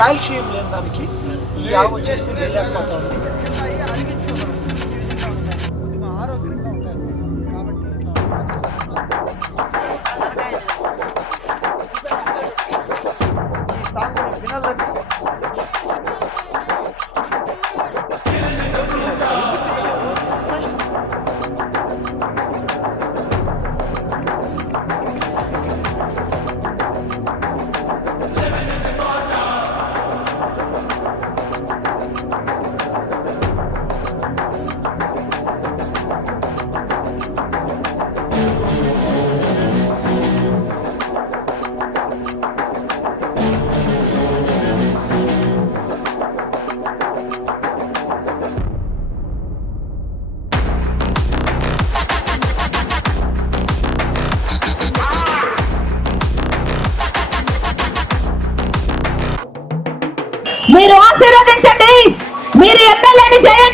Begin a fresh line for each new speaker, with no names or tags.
Calcium లేని దానికి ఈ ఆవు వచ్చేసి లేకపోతుంది
మీరు ఆశీర్వదించండి. మీరు ఎమ్మెల్యేని చేయండి.